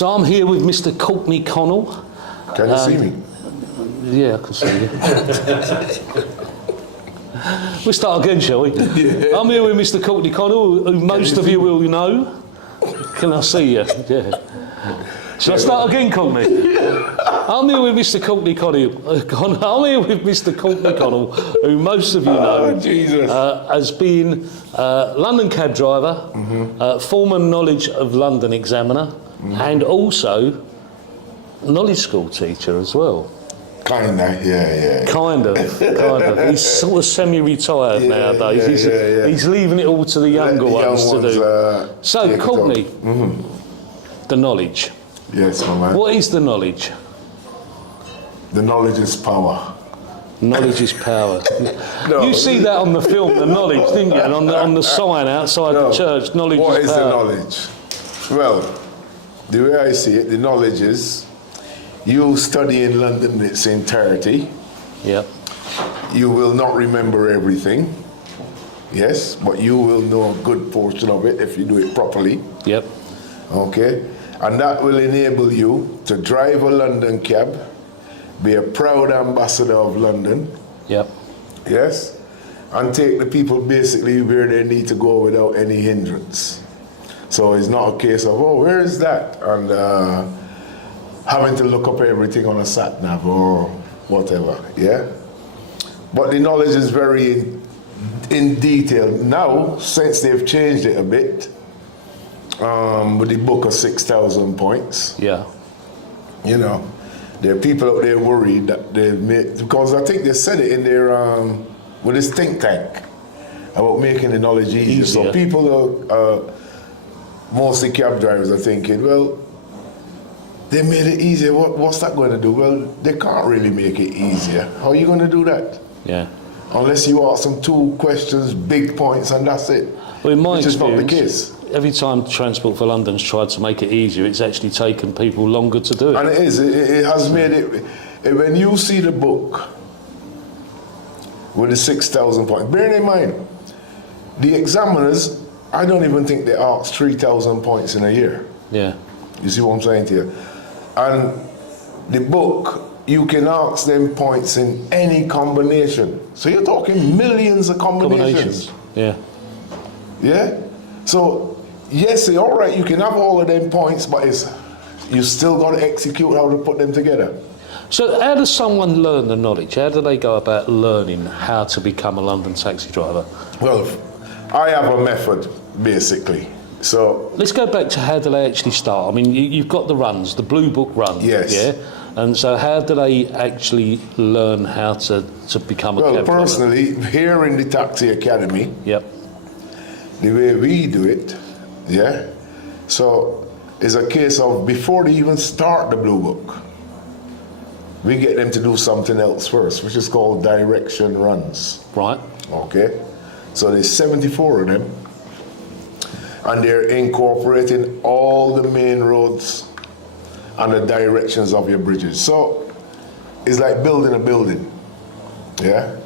So I'm here with Mr. Courtney Connell. Can you see me? Yeah, I can see you. We'll start again, shall we? Yeah. I'm here with Mr. Courtney Connell, who most of you will know. Can I see you? Yeah. Shall I start again, Courtney? I'm here with Mr. Courtney Connell. I'm here with Mr. Courtney Connell, who most of you know as being London cab driver, former Knowledge of London examiner, and also knowledge school teacher as well. Kinda, yeah. Kind of. He's sort of semi-retired nowadays. He's leaving it all to the younger ones to do. So, Courtney, the knowledge. Yes, my man. What is the knowledge? The knowledge is power. Knowledge is power. No. You see that on the film, The Knowledge, didn't you? And on the sign outside the church, knowledge is power. What is the knowledge? Well, the way I see it, the knowledge is you study in London in its entirety. Yep. You will not remember everything. Yes, but you will know a good portion of it if you do it properly. Yep. Okay? And that will enable you to drive a London cab, be a proud ambassador of London. Yep. Yes? And take the people basically where they need to go without any hindrance. So it's not a case of, oh, where is that? And having to look up everything on a sat nav or whatever, yeah? But the knowledge is very in detail. Now, since they've changed it a bit, with the book of 6,000 points. Yeah. You know, there are people out there worried that they've made, because I think they said it in their, with this think tank about making the knowledge easier. So people are, mostly cab drivers are thinking, well, they made it easier. What's that going to do? Well, they can't really make it easier. How are you going to do that? Yeah. Unless you ask them 2 questions, big points, and that's it. Well, in my which is not the case. Every time Transport for London's tried to make it easier, it's actually taken people longer to do it. And it is. It has made it. When you see the book with the 6,000 points, bearing in mind, the examiners, I don't even think they ask 3,000 points in a year. Yeah. You see what I'm saying to you? And the book, you can ask them points in any combination. So you're talking millions of combinations. Yeah. Yeah? So, yes, all right, you can have all of them points, but you still got to execute how to put them together. So how does someone learn the knowledge? How do they go about learning how to become a London taxi driver? Well, I have a method, basically. So let's go back to how do they actually start? I mean, you've got the runs, the Blue Book run. Yes. Yeah? And so how do they actually learn how to become a cab driver? Well, personally, here in the Taxi Academy, the way we do it, so it's a case of before they even start the Blue Book, we get them to do something else first, which is called direction runs. Right. Okay. So there's 74 of them, and they're incorporating all the main roads and the directions of your bridges. So it's like building a building. Yeah.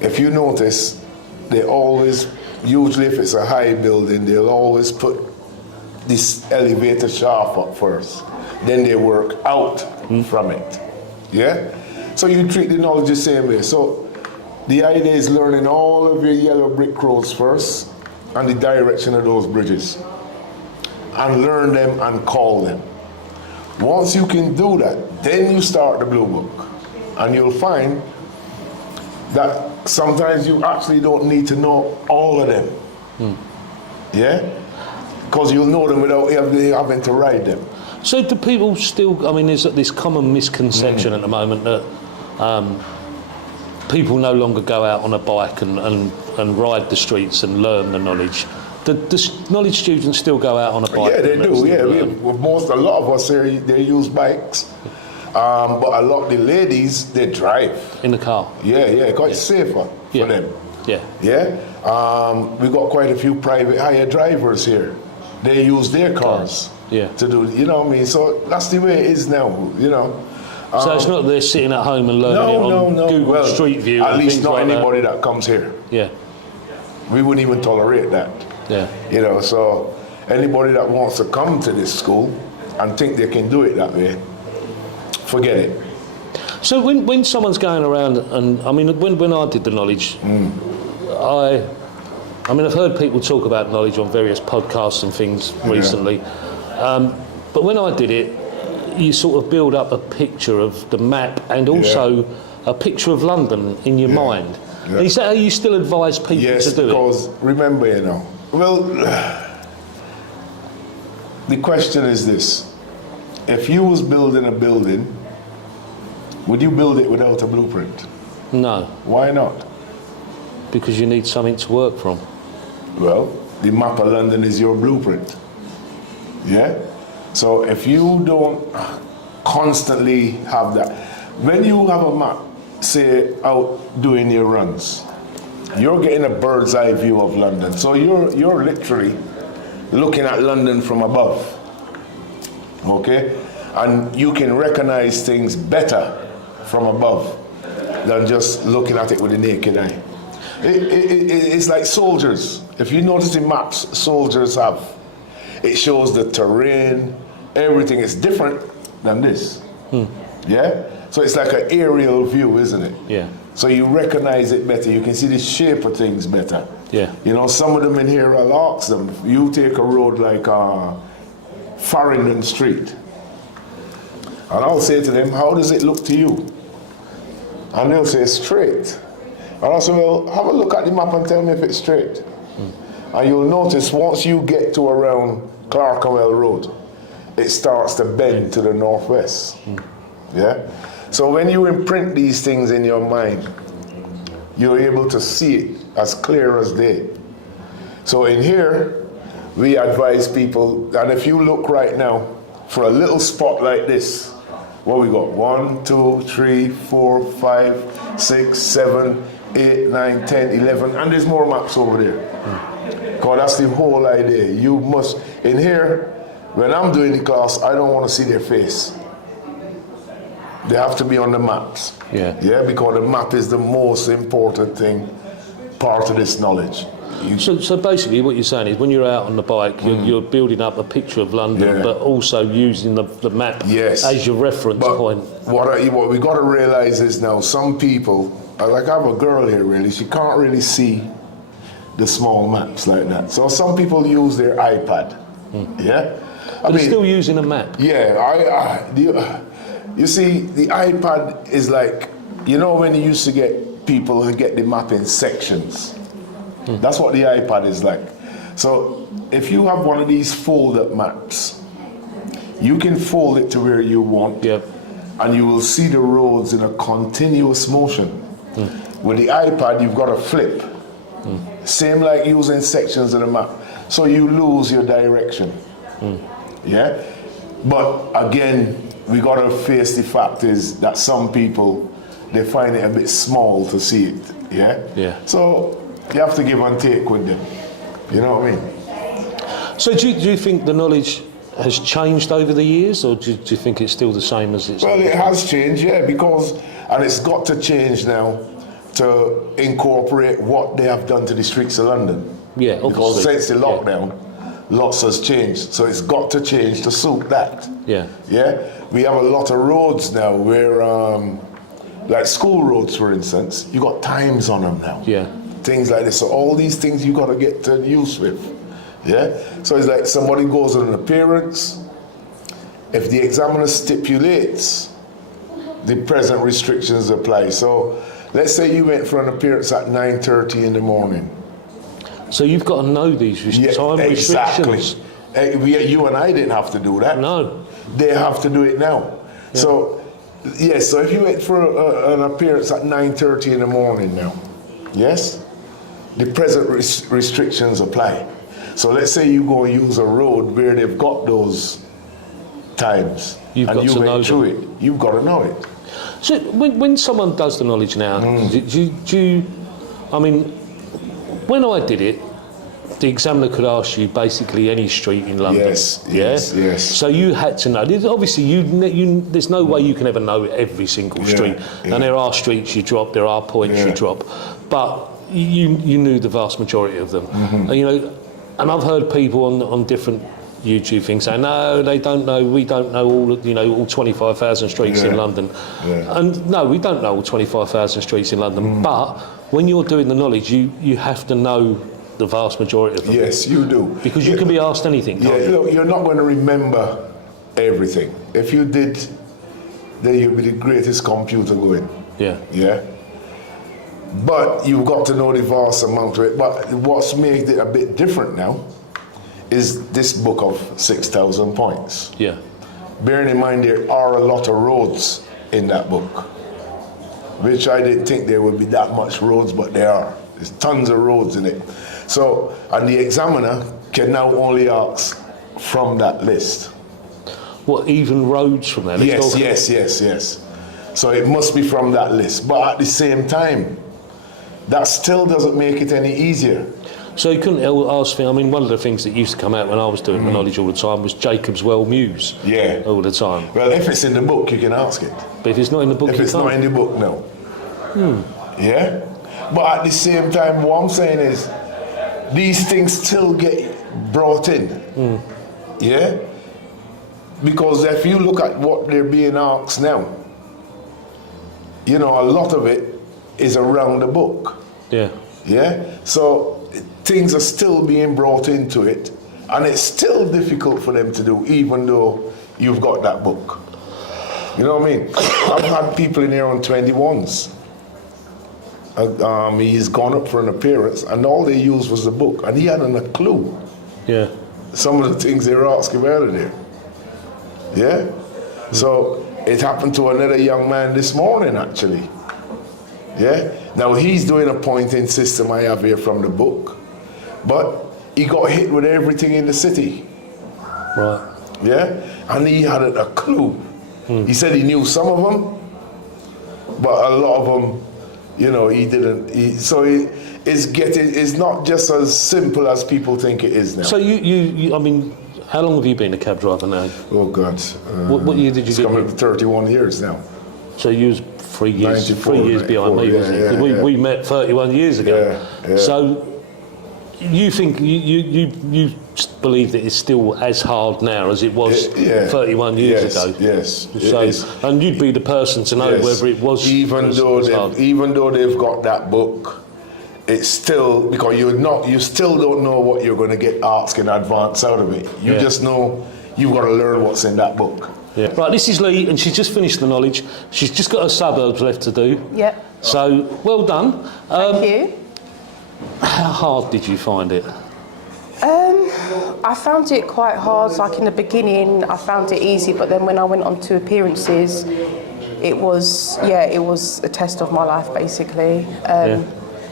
If you notice, they always, usually if it's a high building, they'll always put this elevator shaft up first. Then they work out from it. Yeah? So you treat the knowledge the same way. So the idea is learning all of your yellow brick roads first and the direction of those bridges. And learn them and call them. Once you can do that, then you start the Blue Book. And you'll find that sometimes you actually don't need to know all of them. Yeah? Because you'll know them without having to ride them. So do people still, I mean, there's this common misconception at the moment that people no longer go out on a bike and ride the streets and learn the knowledge. The knowledge students still go out on a bike? Yeah, they do, yeah. A lot of us here, they use bikes. But a lot of the ladies, they drive. In the car? Yeah, quite safer for them. Yeah. We got quite a few private hire drivers here. They use their cars to do, you know what I mean? So that's the way it is now, you know. So it's not they're sitting at home and learning it on Google Street View. At least not anybody that comes here. Yeah. We wouldn't even tolerate that. Yeah. You know, so anybody that wants to come to this school and think they can do it that way, forget it. So when someone's going around, and I mean, when I did the knowledge, I mean, I've heard people talk about knowledge on various podcasts and things recently, but when I did it, you sort of build up a picture of the map and also a picture of London in your mind. Yeah. Is that how you still advise people to do it? Yes, because remember, well, the question is this: if you was building a building, would you build it without a blueprint? No. Why not? Because you need something to work from. Well, the map of London is your blueprint. Yeah? So if you don't constantly have that, when you have a map, say out doing your runs, you're getting a bird's eye view of London. So you're literally looking at London from above. Okay? And you can recognize things better from above than just looking at it with the naked eye. It's like soldiers. If you notice in maps soldiers have, it shows the terrain, everything is different than this. Yeah? So it's like an aerial view, isn't it? Yeah. So you recognize it better, you can see the shape of things better. Yeah. Some of them in here, I'll ask them, you take a road like Farringdon Street, and I'll say to them, how does it look to you? And they'll say, straight. And I'll say, well, have a look at the map and tell me if it's straight. And you'll notice once you get to around Clerkenwell Road, it starts to bend to the northwest. Yeah? So when you imprint these things in your mind, you're able to see it as clear as day. So in here, we advise people, and if you look right now, for a little spot like this, what we got? 1, 2, 3, 4, 5, 6, 7, 8, 9, 10, 11, and there's more maps over there. Because that's the whole idea. You must, in here, when I'm doing the class, I don't want to see their face. They have to be on the maps. Yeah. Yeah, because the map is the most important thing, part of this knowledge. So basically what you're saying is when you're out on the bike, you're building up a picture of London, but also using the map as your reference point. What we got to realize is now some people, like I have a girl here really, she can't really see the small maps like that. So some people use their iPad. Yeah? But they're still using a map. Yeah, you see, the iPad is like, when you used to get people who get the map in sections. That's what the iPad is like. So if you have one of these fold-up maps, you can fold it to where you want, and you will see the roads in a continuous motion. With the iPad, you've got to flip. Same like using sections of the map. So you lose your direction. Yeah? But again, we got to face the fact is that some people, they find it a bit small to see it. Yeah? So you have to give and take with them. You know what I mean? So do you think the knowledge has changed over the years, or do you think it's still the same as it's? Well, it has changed, because, and it's got to change now to incorporate what they have done to the streets of London. Yeah, obviously. Because since the lockdown, lots has changed. So it's got to change to suit that. Yeah. Yeah? We have a lot of roads now where, like school roads, for instance, you got times on them now. Yeah. Things like this. So all these things you got to get to use with. Yeah? So it's like somebody goes on an appearance. If the examiner stipulates, the present restrictions apply. So let's say you went for an appearance at 9:30 in the morning. So you've got to know these time restrictions. You and I didn't have to do that. No. They have to do it now. Yeah. So if you went for an appearance at 9:30 in the morning now, yes, the present restrictions apply. So let's say you go and use a road where they've got those times, you went through it. You've got to know it. So when someone does the knowledge now, do you, I mean, when I did it, the examiner could ask you basically any street in London. Yes. So you had to know. Obviously, there's no way you can ever know every single street. And there are streets you drop, there are points you drop, but you knew the vast majority of them. And I've heard people on different YouTube thing saying, no, they don't know, we don't know all 25,000 streets in London. Yeah. And no, we don't know all 25,000 streets in London, but when you're doing the knowledge, you have to know the vast majority of them. Yes, you do. Because you can be asked anything, can't you? Look, you're not going to remember everything. If you did, then you'd be the greatest computer going. Yeah. Yeah? But you've got to know the vast amount of it. But what's made it a bit different now is this book of 6,000 points. Yeah. Bearing in mind there are a lot of roads in that book, which I didn't think there would be that much roads, but there are. There's tons of roads in it. So, and the examiner can now only ask from that list. What, even roads from there? Yes. So it must be from that list. But at the same time, that still doesn't make it any easier. So you couldn't ask me, I mean, one of the things that used to come out when I was doing the knowledge all the time was Jacob's Well Muse. Yeah. All the time. Well, if it's in the book, you can ask it. But if it's not in the book, If you it's can't. not in the book, no. Yeah? But at the same time, what I'm saying is, these things still get brought in. Yeah? Because if you look at what they're being asked now, a lot of it is around the book. Yeah. Yeah? So things are still being brought into it, and it's still difficult for them to do, even though you've got that book. You know what I mean? I've had people in here on 21s. He's gone up for an appearance, and all they used was the book, and he hadn't a clue. Yeah. Some of the things they were asking out of there. Yeah? So it happened to another young man this morning, actually. Yeah? Now he's doing a pointing system I have here from the book, but he got hit with everything in the city. Right. Yeah? And he hadn't a clue. He said he knew some of them, but a lot of them, he didn't. It's not just as simple as people think it is now. So you I mean, how long have you been a cab driver now? Oh God. What year did you it's get coming here? up to 31 years now. So you was 3 years, 94, 3 years behind me, 94, wasn't it? yeah, 'Cause yeah. we met 31 years ago. Yeah. So you think you believe that it's still as hard now as it was 31 years ago? Yes. So, and you'd be the person to know whether it was even though they've got that book, it's still, because you still don't know what you're going to get asked in advance out of it. You just know you've got to learn what's in that book. Yeah. Right, this is Leigh, and she's just finished the knowledge. She's just got her suburbs left to do. Yep. So, well done. Thank you. How hard did you find it? I found it quite hard. Like in the beginning, I found it easy, but then when I went on to appearances, it was a test of my life, basically.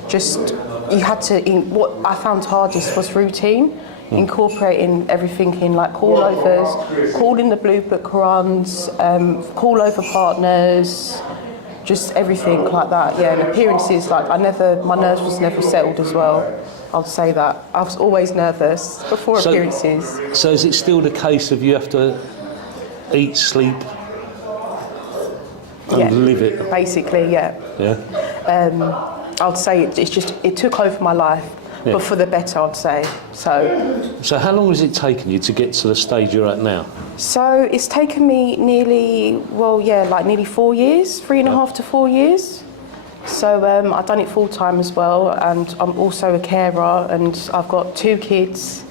Just, you had to, what I found hardest was routine, incorporating everything in, like call-overs, calling the Blue Book runs, call-over partners, just everything like that, and appearances, like my nerves was never settled as well. I'll say that. I was always nervous before appearances. So is it still the case of you have to eat, sleep, and live it? Basically, yeah. I'd say it took over my life, but for the better, I'd say. So how long has it taken you to get to the stage you're at now? So it's taken me nearly 4 years, 3.5 to 4 years. So I've done it full time as well, and I'm also a carer, and I've got 2 kids,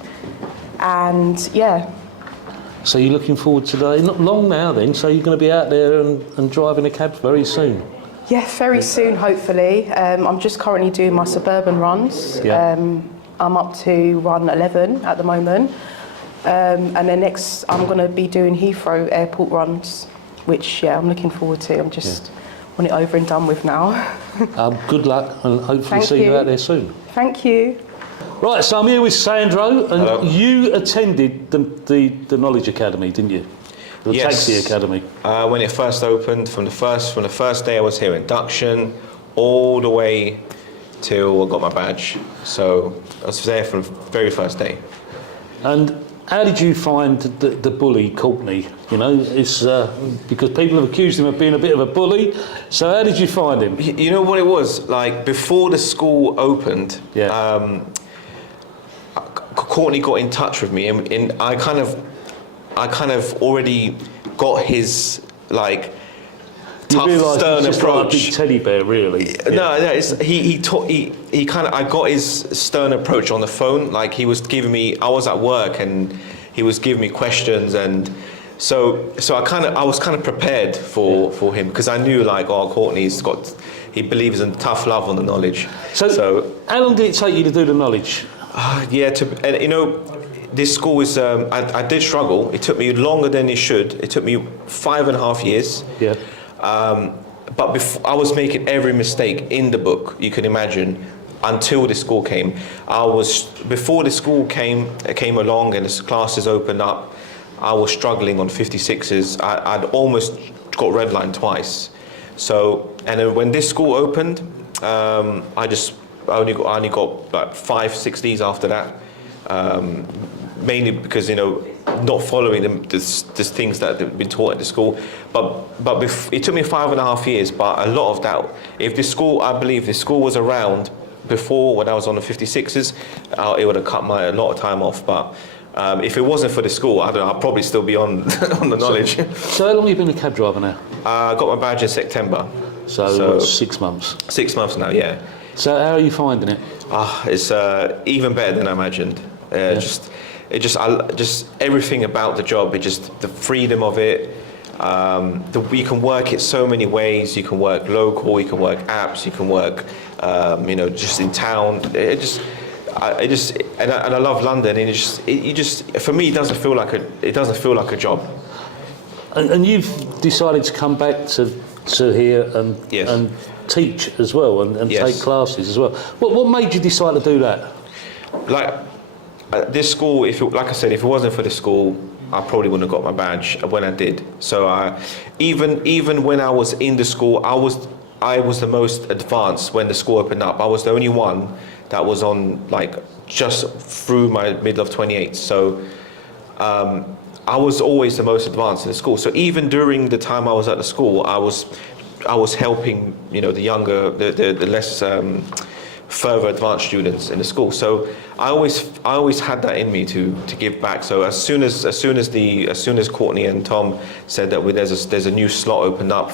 and So you're looking forward to the, not long now then, so you're going to be out there and driving a cab very soon? Yeah, very soon, hopefully. I'm just currently doing my suburban runs. I'm up to run 11 at the moment. And then next, I'm going to be doing Heathrow airport runs, which, I'm looking forward to. I'm just want it over and done with now. Good luck, and hopefully see you out there soon. Thank you. Right, so I'm here with Sandro, and Hello. you attended the Knowledge Academy, didn't you? The Taxi Academy. When it first opened, from the first day I was here, induction, all the way till I got my badge. So I was there from the very first day. And how did you find the bully, Courtney? It's because people have accused him of being a bit of a bully. So how did you find him? You know what it was? Like, before the school opened, Courtney got in touch with me, and I kind of already got his like You tough, realise stern he's just approach. like a big teddy bear, really. No, he kind of, I got his stern approach on the phone. Like he was giving me, I was at work and he was giving me questions, and so I was kind of prepared for him, because I knew like, oh, he believes in tough love on the knowledge. So how long did it take you to do the knowledge? Yeah, and you know, this school is, I did struggle. It took me longer than it should. It took me 5.5 years. Yeah. But I was making every mistake in the book you can imagine until the school came. Before the school came along and the classes opened up, I was struggling on 56s. I'd almost got redlined twice. So, and then when this school opened, I only got like 5 60s after that. Mainly because, you know, not following the things that have been taught at the school, but it took me 5.5 years. But a lot of that, I believe the school was around before, when I was on the 56s, it would have cut a lot of time off. But if it wasn't for the school, I don't know, I'd probably still be on on the knowledge. So how long have you been a cab driver now? I got my badge in September. So 6 months. 6 months now, yeah. So how are you finding it? It's even better than I imagined. Just everything about the job. The freedom of it. You can work it so many ways. You can work local. You can work apps. You can work, just in town. And I love London. And for me, it doesn't feel like a job. And you've decided to come back to here and Yes. and teach as well and Yes. take classes as well. What made you decide to do that? Like this school, like I said, if it wasn't for the school, I probably wouldn't have got my badge when I did. So even when I was in the school, I was the most advanced when the school opened up. I was the only one that was on like just through my middle of 28. So I was always the most advanced in the school. So even during the time I was at the school, I was helping, you know, the younger, the less further advanced students in the school. So I always had that in me to give back. So as soon as Courtney and Tom said that there's a new slot opened up,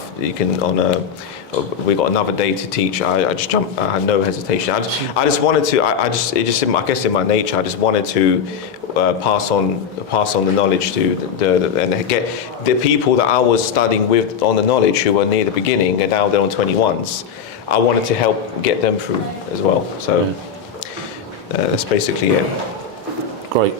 we got another day to teach, I just jumped. I had no hesitation. I just wanted to. I guess in my nature, I just wanted to pass on the knowledge to and get the people that I was studying with on the knowledge, who were near the beginning and now they're on 21s. I wanted to help get them through as well. So that's basically it. Great.